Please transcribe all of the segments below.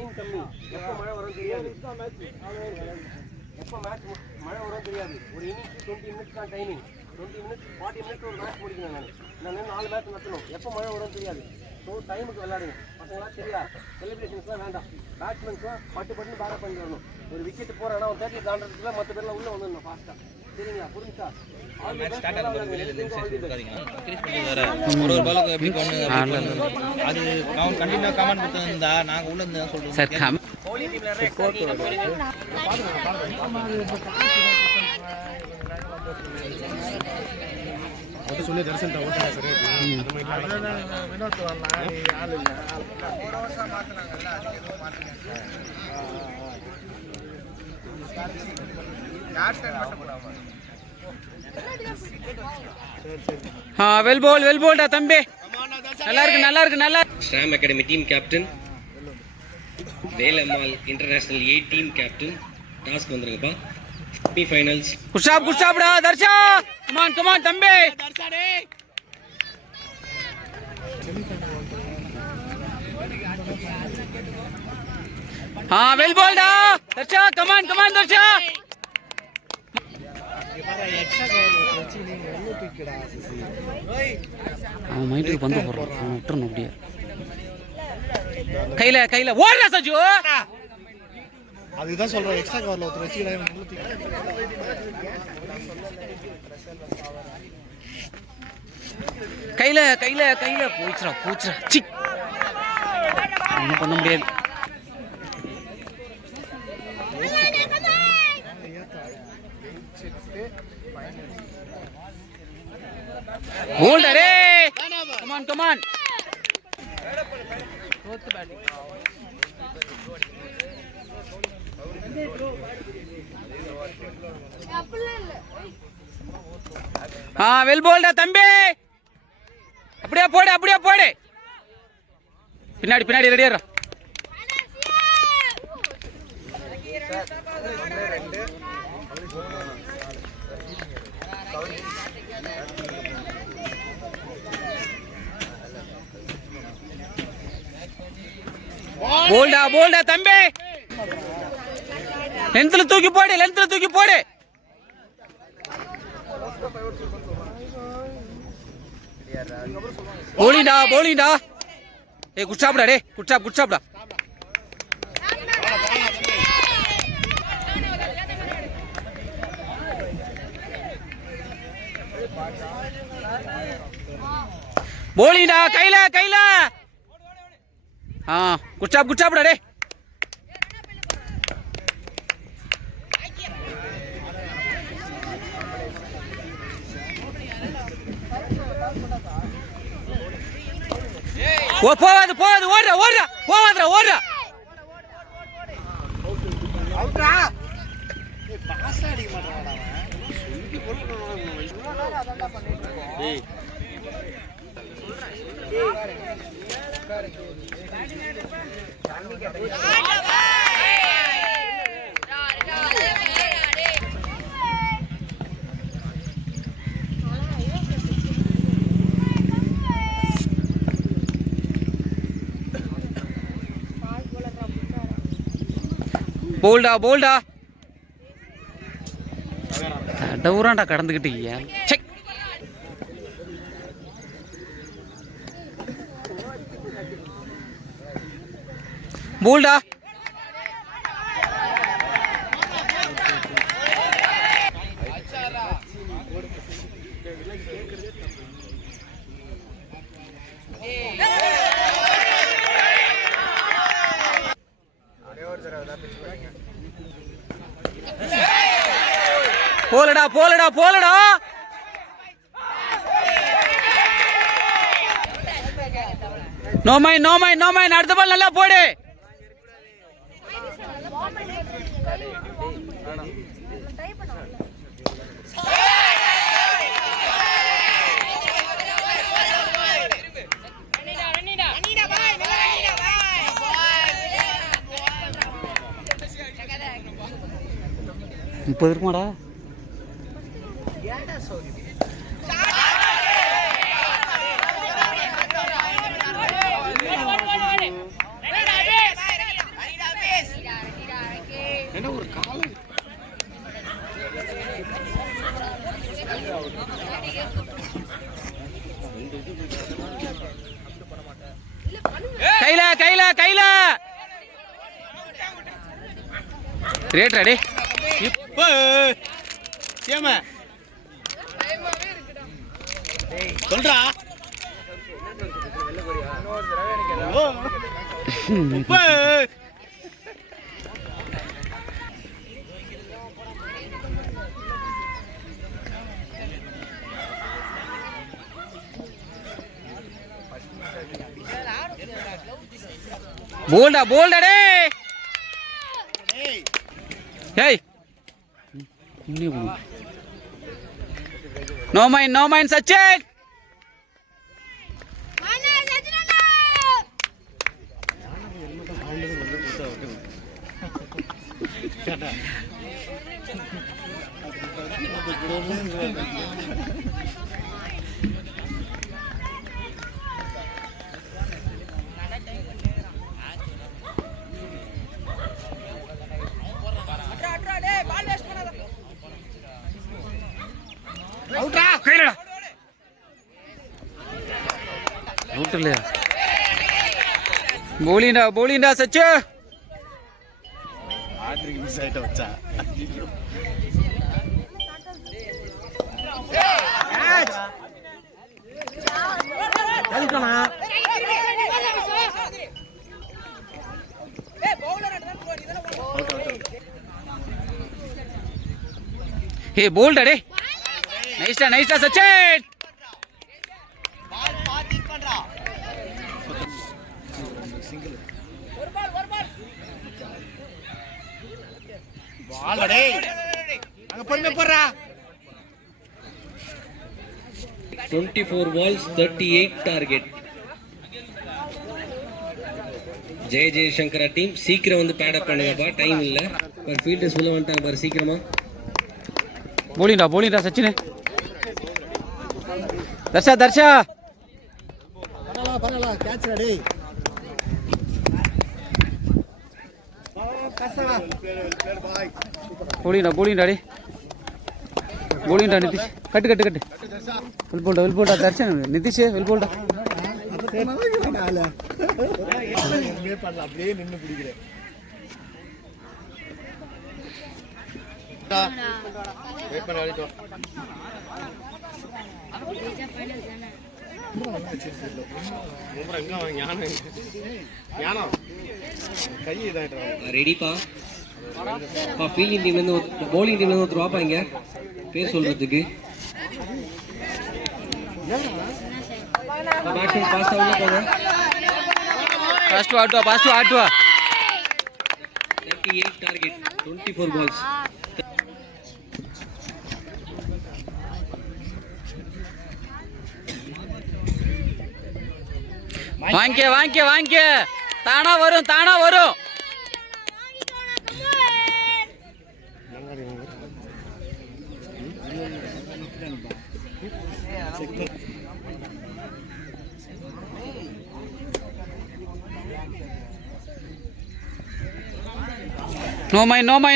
Time கம்மி, எப்போ மழை வரும் தெரியாது, எப்போ மேட்ச் மழை வரும் தெரியாது. ஒரு இன்னிங்ஸ் 20 minutes தான் டைமிங். 20 minutes 40 minutes ஒரு மேட்ச் முடிக்கணும். நான் 4 மேட்ச் நடத்தணும். எப்போ மழை வரும் தெரியாது. ஸோ டைமுக்கு விளையாடுங்க பசங்களா, சரியா? செலிப்ரேஷன்ஸ்லாம் வேண்டாம். பேட்ஸ்மேன்ஸ்லாம் பட்டுன்னு பேக்கப் பண்ணி வரணும். ஒரு விக்கெட் போகிறாங்கன்னா ஒரு 30 தாண்டதுக்குள்ள மற்ற பேர்லாம் உள்ளே வந்துடணும் ஃபாஸ்ட்டாக. சரிங்களா? புரிஞ்சா? சொல்லி தரிசன வெல் போல்டா தம்பி. நல்லா இருக்கு. Storm academy team captain, Velammal international A team captain task வந்துருங்கப்பா. Semi finals. குஷாப்டா தர்ஷா. கமான் தம்பி. வெல் போல்டா தர்ஷா. கமான் தர்ஷா. அவன் மைண்டுக்கு பந்து போடுறான், அவன் விட்டுறணும் அப்படியே. கையில ஓடுற சஜு. அதுதான் சொல்றேன், எக்ஸ்ட்ரா கவர்ல ஒருத்தர் வச்சுக்கிறாங்க. கையில போச்சுடா. சி, ஒன்றும் பண்ண முடியாது. ஹோல்டரே, கமான். வெல் போல்டா தம்பி. அப்படியே போடு. பின்னாடி ரெடியா. போல்டா தம்பி. லென்த்ல தூக்கி போடு. போலிண்டா. குட்சாப்டா. போலிண்டா கையில. குட்சாப்டா டே. போவாது ஓடுறா. அவுட்ரா. பாஸ் அடிக்க மாட்டானடா அவன். சொல்லி டேய் போல்டா. தடவுறான்டா கடந்துக்கிட்டு. செக். போல்டா. போலடா. No mind. அடுத்த பால் நல்லா போடு. முப்பது இருக்குமாடா? கையில ரேட் ரெடி சொல்றா போல்டா போல்டா டே ஏய் நோ மைண்ட் சச்சின் அவுட் இல்லையா போலிண்டா சச்சு ஆட்ரிக்கு மிஸ் ஆயிட்ட வச்சா ஹே போல்டா டே நைஸ்டா சச்சின் பால் டேய் அங்க பொறுமையா போறா 24 balls 38 target. ஜெயசங்கரா டீம் சீக்கிரம் வந்து பேட் அப் பண்ணுங்கப்பா, டைம் இல்ல. பர் ஃபீல்டர்ஸ் உள்ள வந்துட்டாங்க பாரு சீக்கிரமா. போலிண்டா சச்சின் தர்ஷா பரவாயில்ல கேட்ச் டேய் போலிண்டா டே போலிண்டா நிதிஷ் கட்டு வில் போல்டா தர்ஷன் நிதிஷ் வில் போல்டா அப்படியே நின்று பிடிக்கிறேன் வெயிட் பண்ண அடிட்டோ ரெடிப்பா. ஃபீல்டிங் டீம்ல இருந்து bowling டீம்ல இருந்து ஒருத்தர் வாப்பாங்க பேர் சொல்றதுக்கு. பேட்ஸ்மேன் பாஸ் ஆகுங்க போங்க. பாஸ் டு ஆட்டுவா 38 target 24 balls. வாங்கிக்க தானா வரும்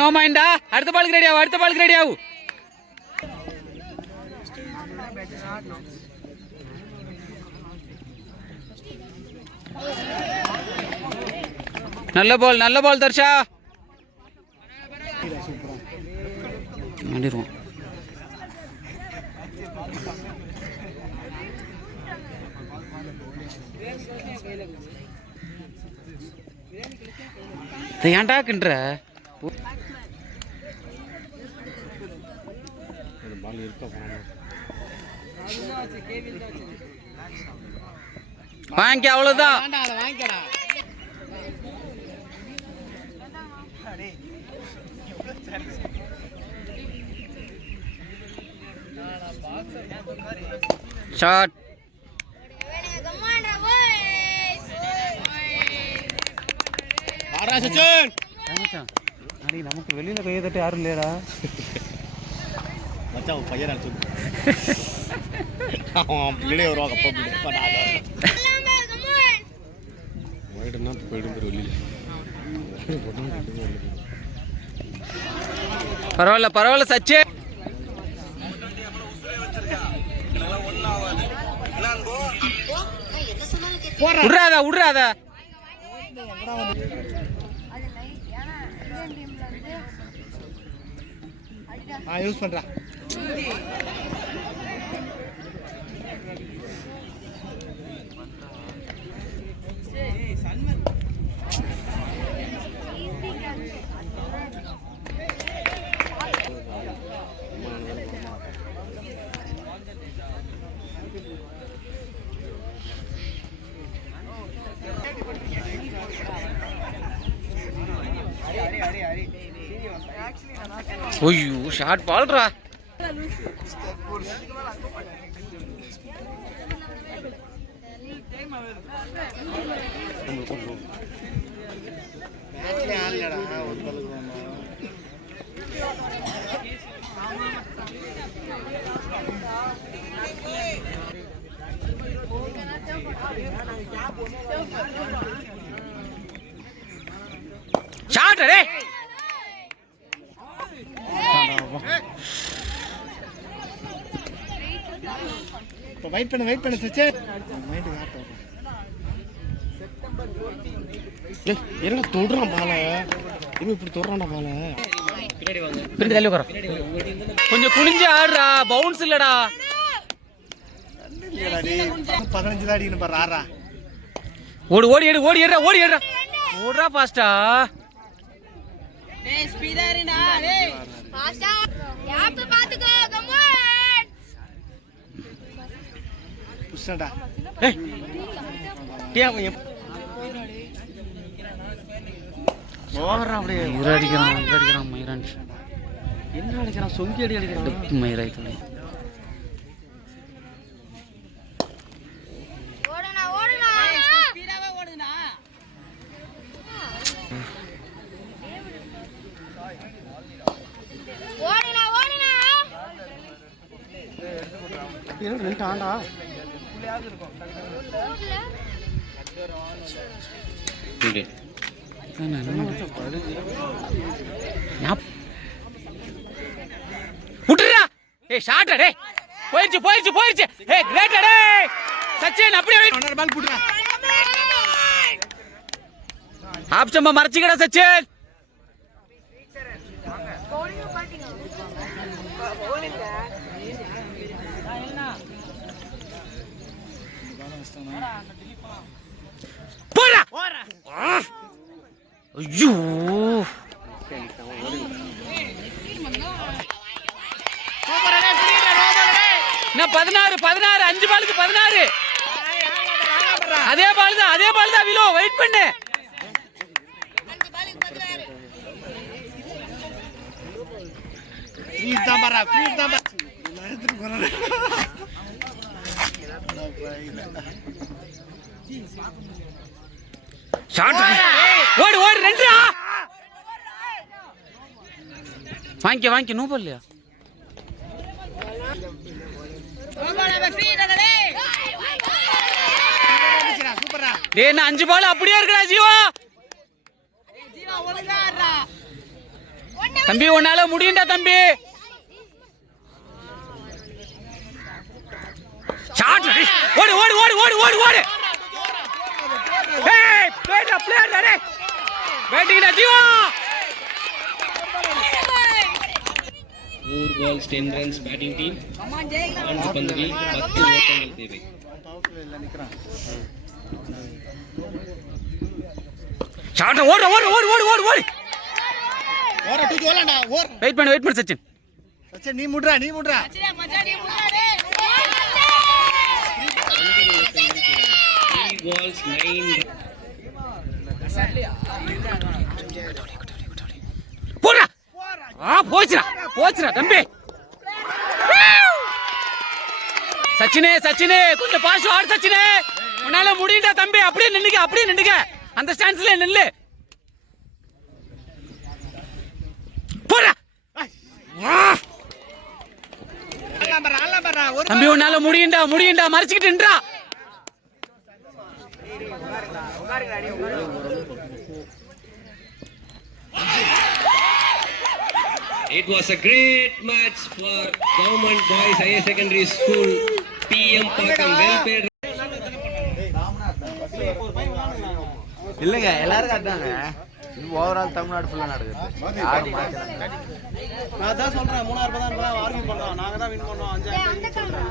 நோ மைண்டா. அடுத்த பாலுக்கு ரெடி ஆகு நல்ல பால் தர்ஷா மாட்டிடுவோம். ஏன்டாக்குன்ற வாங்கி அவ்வளவுதான். ஷாட் நமக்கு வெளியில கையை தட்டு யாரும் இல்லையடா மச்சான் பையன் அடிச்சு அவன் பிள்ளையே வருவாங்க அப்போ போயிடும் வெளியில பரவாயில்ல சச்சே. விட்றாத யூஸ் பண்றா ஐயோ ஷார்ட் பால்ரா. ஷார்ட் ரே. வெயிட் பண்ணு சச்சின். என்ன தொடுறான் பால, இவன் இப்படி தொடுறான்டா பால. பின்னாடி வாங்க, பின்னாடி தள்ளி உட்கார. பின்னாடி வாங்க. உங்க டீம் தானே. கொஞ்சம் குனிஞ்சு ஆடுறா, பவுன்ஸ் இல்லடா. 15 தான் அடிக்கணும் பாரு. ஆறா ஓடு ஓடி எடு, ஓடி ஏறா, ஓடி ஏறா, ஓடுறா ஃபாஸ்டா. டேய் ஸ்பீடா இருடா டேய் ஃபாஸ்டா யாப் பாத்துக்கோ கம் ஆன் புஷ்டா. ஏய் டேய் ஓவரா அப்படியே அடிக்கிறான் மயிரான். என்ன அடிக்கிறான், சொங்கி அடிக்கிறான். மயிராய் ஓடுனா ஸ்பீடாவே ஓடுனா ஓடுனா என்ன ரெண்டு ஆண்டா ஓகே. விட்டுறா. ஏய் ஷார்ட் டே. போயிடுச்சு. ஏய் கிரேட் டே. சச்சின் அப்படியே வெயிட். பால் புடுறா. ஆப்ஷன் மறைச்சிக்கடா சச்சின். போடா. ஐயோ நான் 16 5 பாலுக்கு 16. அதே பால் தான் விலோ. வெயிட் பண்ணு. ஃப்ரீ தான் பாரா, எடுத்துட்டு போறேன். ஷாட். ஓடு ரெண்டா. வாங்கி நோ பண்ணலையா? சூப்பரா. டேய் நான் 5 பால் அப்படியே இருக்குடா ஜீவா. தம்பி உன்னால முடியும்டா தம்பி. ஷாட். ஓடு. ஏய் பிளேயர் டேய். பேட்டிங்டா Jeeva. 4 balls 10 runs batting team. ஆண்டு பந்தில் 10 ஓட்டங்கள் தேவை. ஷாட். ஓடு. ஓர தூக்கி ஓலடா. வெயிட் பண்ணு சச்சின். சச்சின் நீ முட்றா. மச்சான் நீ முன்னாடி 3 balls 9. போடா. போச்சுடா தம்பி. சச்சினே கொஞ்சம் பாஸ் ஆடு சச்சினே. உன்னால முடியும்டா தம்பி. அப்படியே நின்னுக்க. அந்த ஸ்டான்ஸ்ல நில்லு. போடா. தம்பி உன்னால முடியும்டா. மறைச்சிக்கிட்டு நின்றா. It was a great match for Government Boys Higher Secondary School, PM Pakam. Well played. இல்லைங்க எல்லாருக்கும் அதாங்க இது ஓவரால் தமிழ்நாடு ஃபுல்லாக நடக்குது யாரும் மாற்றல. நான் தான் சொல்றேன் 3000 தான் ஆர்கியூ பண்ணோம். நாங்க தான் வின் பண்ணோம். 5000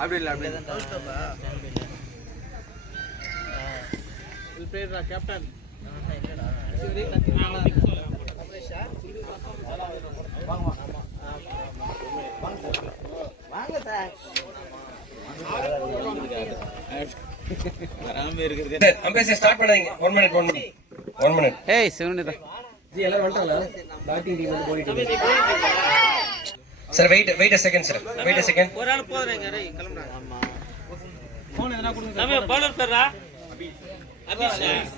அப்படி இல்லை அப்படி இல்லை. பேர் கேப்டன் வாங்க சார் அம்பேசியர் ஸ்டார்ட் பண்ணாதீங்க. 1 மினிட். ஏய் சிவனிதா ஜி எல்லாரும் வந்துட்டாங்களா? பேட்டிங் டீம் வந்து போயிட்டு இருக்கு. Sir wait a second sir. Wait a second. ஒரு ஆள் போறேங்க ரே கிளம்புறா. ஆமா போன் எதனா கொடுங்க. நம்ம பவுலர் பேரா அபிஷேக்